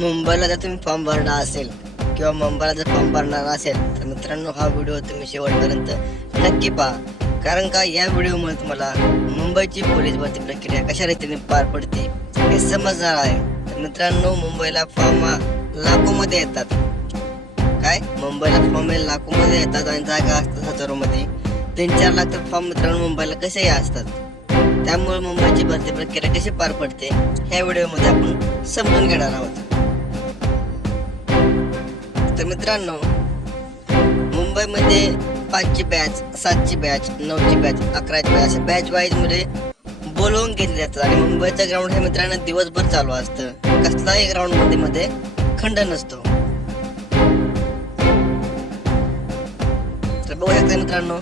मुंबईला जर तुम्ही फॉर्म भरला असेल किंवा मुंबईला जर फॉर्म भरणार असेल तर मित्रांनो हा व्हिडिओ तुम्ही शेवटपर्यंत नक्की पहा. कारण का या व्हिडिओमुळे तुम्हाला मुंबईची पोलीस भरती प्रक्रिया कशा रीतीने पार पडते हे समजणार आहे. तर मित्रांनो मुंबईला फॉर्म लाखोमध्ये येतात. काय? मुंबईला फॉर्म हे लाखोमध्ये येतात आणि जागा असतात हजारोमध्ये. तीन चार लाख तर फॉर्म मित्रांनो मुंबईला कसेही असतात. त्यामुळे मुंबईची भरती प्रक्रिया कशी पार पडते ह्या व्हिडिओमध्ये आपण समजून घेणार आहोत. तर मित्रांनो. मुंबईमध्ये पाचची बॅच सातची बॅच नऊची बॅच अकराची बॅच अशा बॅच वाईजमध्ये बोलवून घेतले जातात. आणि मुंबईचं ग्राउंड हे मित्रांनो दिवसभर चालू असतं. कसलाही ग्राउंडमध्ये मध्ये खंड नसतो. तर बघू शकता मित्रांनो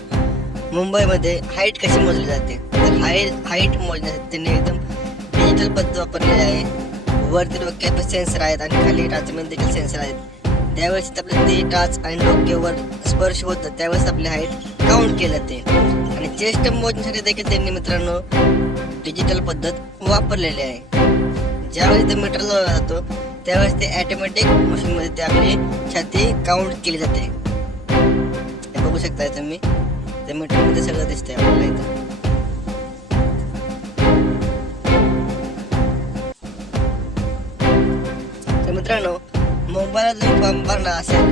मुंबईमध्ये हाईट कशी मोजली जाते? तर हाईट हाईट मोजण्यासाठी त्यांनी एकदम डिजिटल पद्धत वापरलेली आहे. वरती डोक्यात सेन्सर आहेत आणि खाली टाचमध्ये देखील सेन्सर आहेत. त्यावेळेस आपले ते टाच आणि डोक्यावर स्पर्श होतं त्यावेळेस आपले हाईट काउंट केलं जाते आणि चेस्ट मोजण्यासाठी देखील त्यांनी मित्रांनो डिजिटल पद्धत वापरलेली आहे. ज्यावेळेस ते मीटर लावला जातो त्यावेळेस ते ॲटोमॅटिक मशीनमध्ये ते आपली छाती काउंट केली जाते. हे बघू शकताय तुम्ही त्या मीटरमध्ये सगळं दिसतंय आपल्याला इथं. तर मित्रांनो मोबाईलला जर फॉर्म भरला असेल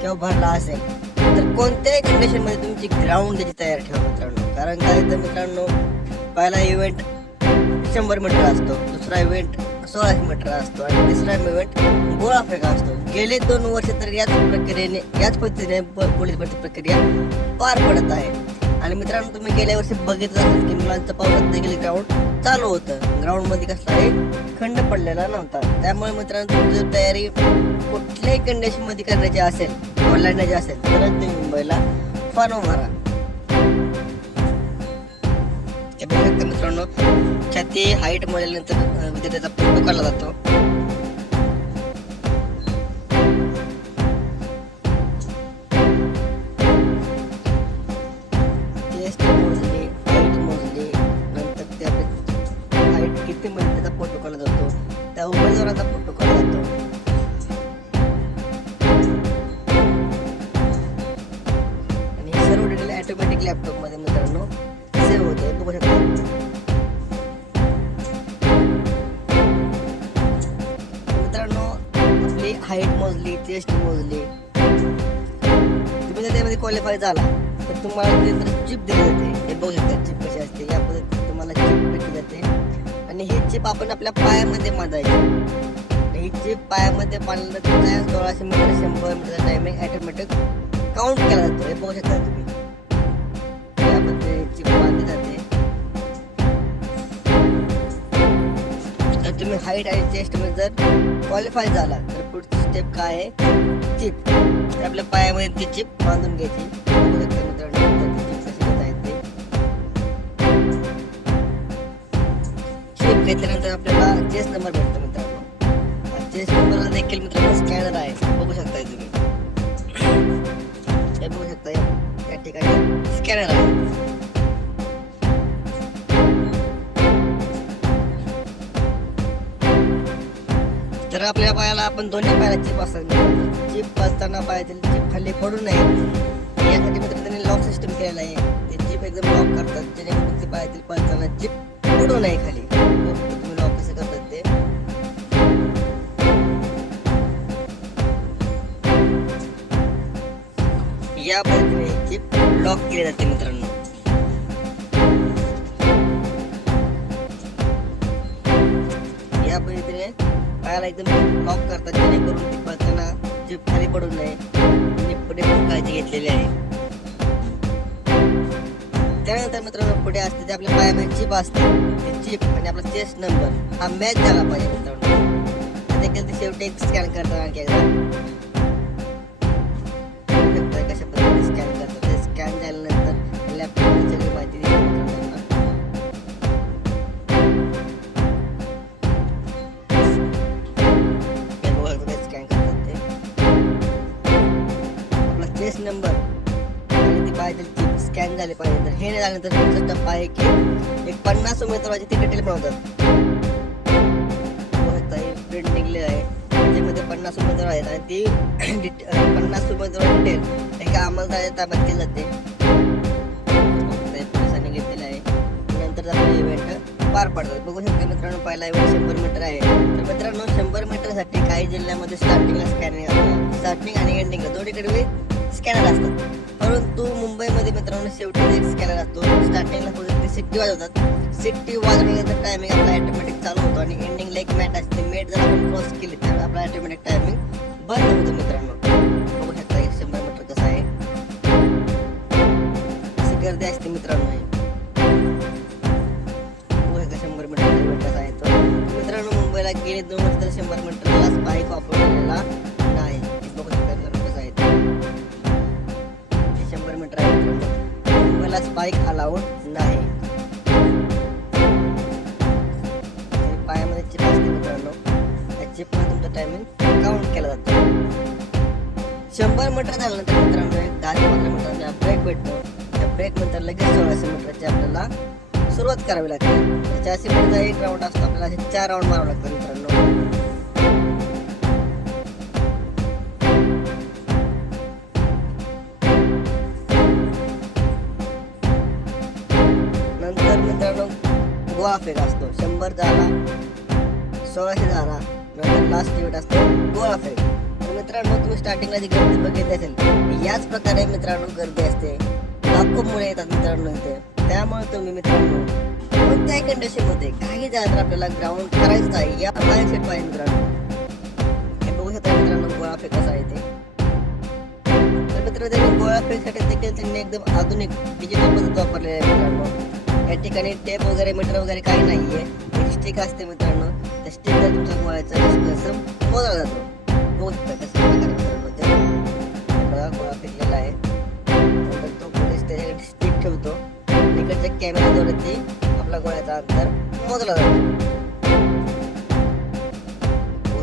किंवा भरला असेल तर कोणत्याही कंडिशनमध्ये तुमची ग्राउंड त्याची तयार ठेवा मित्रांनो. कारण काय तर मित्रांनो पहिला इव्हेंट शंभर मीटर असतो दुसरा इव्हेंट सोळाशे मीटर असतो आणि तिसरा इव्हेंट गोळा फेका असतो. गेले दोन वर्ष तर याच प्रक्रियेने याच पद्धतीने पोलीस भरती प्रक्रिया पार पडत आहे. आणि मित्रांनो तुम्ही गेल्या वर्षी बघितलं की मुलांचं पावसात देखील ग्राउंड चालू होतं. ग्राउंडमध्ये कसलाही खंड पडलेला नव्हता. त्यामुळे मित्रांनो तुमची जर तयारी कुठल्याही कंडिशनमध्ये करण्याची असेल किंवा लढण्याची असेल तरच तुम्ही मुंबईला फॉर्म मारा. मित्रांनो छाती हाईट मोजल्यानंतर विद्यार्थ्याचा म्हणजे फोटो काढला जातो. आपले त्याचा फोटो काढला जातो? त्या उमेदवाराचा फोटो काढला जातो. आणि हे सर्व डिटेल ऑटोमॅटिक लॅपटॉपमध्ये मित्रांनो सेव्ह होते बघू शकता. मित्रांनो आपली हाईट मोजली चेस्ट मोजली. तुम्ही जर त्यामध्ये क्वालिफाय झाला तर तुम्हाला ते चिप दिली जाते. हे बघू शकता चिप कशी असते. या पद्धतीने तुम्हाला चिप भेटली जाते. आणि ही चिप आपण आपल्या पायामध्ये बांधायची ही चिप पायामध्ये बांधलं तर सोळाशे मीटर शंभर मीटर टायमिंग ऑटोमॅटिक काउंट केला जातो. हे बघू शकता तुम्ही. त्यामध्ये चिप बांधली जाते. तुम्ही हाईट आणि चेस्टमध्ये जर क्वालिफाय झाला तर पुढची स्टेप काय आहे? चिप तर आपल्या पायामध्ये ती चिप बांधून घ्यायची. चिप घेतल्यानंतर आपल्याला जेस नंबर भेटतो मित्रांनो. जेस नंबरला देखील मित्रांनो स्कॅनर आहे. बघू शकताय तुम्ही. हे बघू शकता या ठिकाणी स्कॅनर आहे. तर आपल्या पायाला आपण दोन्ही पायाला चिप असतात चिप असताना पायातील चिप खाली पडू नये. यासाठी मित्र त्यांनी लॉक सिस्टम केलेला आहे. ते चिप एकदम लॉक करतात. जेणेकरून ते पायातील पडताना चिप पडू नये खाली. लॉक केली जाते मित्रांनो. या पद्धतीने पायाला एकदम लॉक करतात जेणेकरून ती पळताना जे खाली पडू नये आणि पुढे पण काळजी घेतलेली आहे. त्यानंतर मित्रांनो पुढे असते ते आपल्या पायामध्ये चिप असते ते चिप आणि आपला चेस्ट नंबर हा मॅच झाला पाहिजे मित्रांनो. देखील ते शेवटी एक स्कॅन करतात आणखी एकदा. कशा पद्धतीने स्कॅन करतात झाल्यानंतर लॅपटॉपची सगळी माहिती दिली स्कॅन करतात ते. आपला चेस्ट नंबर आणि ती पाहिजे चिप स्कॅन झाली पाहिजे. तर हे नाही झालं तर पुढचा टप्पा आहे. की एक पन्नास उमेदवाराची ती डिटेल बनवतात. बघू शकता हे स्प्रिंट निघले आहे. त्याच्यामध्ये पन्नास उमेदवार आहेत आणि ती डिट- अं, पन्नास उमेदवार डिटेल एका अंमलदाराच्या ताब्यात केली जाते ते पोलिसांनी घेतलेलं आहे. नंतर इव्हेंट पार पडतात बघू शकता मित्रांनो पहिला इव्हेंट शंभर मीटर आहे. तर मित्रांनो शंभर मीटरसाठी काही जिल्ह्यामध्ये स्टार्टिंगला स्कॅनिंग असतं. स्टार्टिंग आणि एंडिंगला दोन्हीकडे स्कॅनर असतात. परंतु मुंबईमध्ये मित्रांनो शेवटी एक स्कॅनर असतो. स्टार्टिंगला फक्त ते सिट्टी वाजवतात सिट्टी वाजवल्यानंतर टायमिंग आपला ऑटोमॅटिक चालू होतो आणि एंडिंगला एक मॅट असते. मॅट जर आपण क्रॉस केली तर आपला ऑटोमॅटिक टायमिंग बंद होतो मित्रांनो. गर्दी असते मित्रांनो हे. शंभर मीटर इव्हेंट आहे तो. मित्रांनो मुंबईला गेले दोन वर्ष तर शंभर मीटरला स्पाईक वापरलेला नाही. बघू शकता मित्रांनो शंभर मीटर आहे मुंबईला स्पाईक अलाउड नाही. पायामध्ये चिप असते मित्रांनो. त्या चिपमध्ये तुमचं टायमिंग काउंट केला जातो. शंभर मीटर झाल्यानंतर मित्रांनो एक दहा ते पंधरा मीटरचा ब्रेक भेटतो. ब्रेक नंतर लगेच सोळाशे मीटरची आपल्याला सुरुवात करावी लागते. चारशे मीटरचा एक राऊंड असतो. आपल्याला असे चार राऊंड मारावं लागतं मित्रांनो. नंतर मित्रांनो गोवा फेक असतो. शंभर झाला सोळाशे झाला नंतर लास्ट इव्हेंट असतो. गोवा फेक मित्रांनो तुम्ही स्टार्टिंगला जी गर्दी बघितली असेल याच प्रकारे मित्रांनो गर्दी असते. खूप मुळे येतात मित्रांनो इथे. त्यामुळे तुम्ही मित्रांनो कोणत्याही कंडिशनमध्ये काही झालं तर आपल्याला ग्राउंड करायचं आहे या माइंडसेट पाहिजे मित्रांनो. हे बघू शकता मित्रांनो गोळा फेकच आहे ते. तर मित्र त्यांनी गोळा फेकसाठी देखील त्यांनी एकदम आधुनिक डिजिटल पद्धत वापरलेली आहे मित्रांनो. या ठिकाणी टेप वगैरे मीटर वगैरे काही नाहीये. आहे स्टिक असते मित्रांनो. त्या स्टिकला तुमच्या गोळ्याचा कसं मोजला जातो. बघू शकता कसं प्रकारे मित्रांनो गोळा फेकलेला आहे. तिकडच्या कॅमेऱ्याद्वारे आपला गोळ्याचा अंतर मोजला जातो. बघू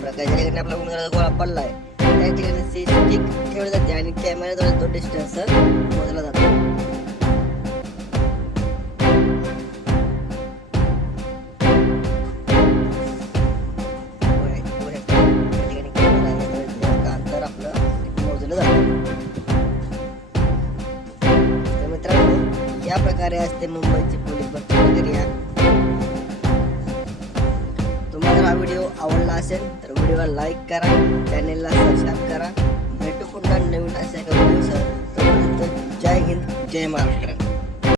प्रकारे ठिकाणी आपला उमेदवाराचा गोळा पडला आहे त्या ठिकाणी ती स्टिक ठेवली जाते आणि कॅमेऱ्याद्वारे तो डिस्टन्स मोजला जातो. प्रकारे असते मुंबईची पोलीस भरती प्रक्रिया तुम्हाला हा व्हिडिओ आवडला असेल तर व्हिडिओला लाईक करा चॅनेलला सबस्क्राईब करा भेटू पुन्हा नवीन अशा एका व्हिडिओसह जय हिंद जय महाराष्ट्र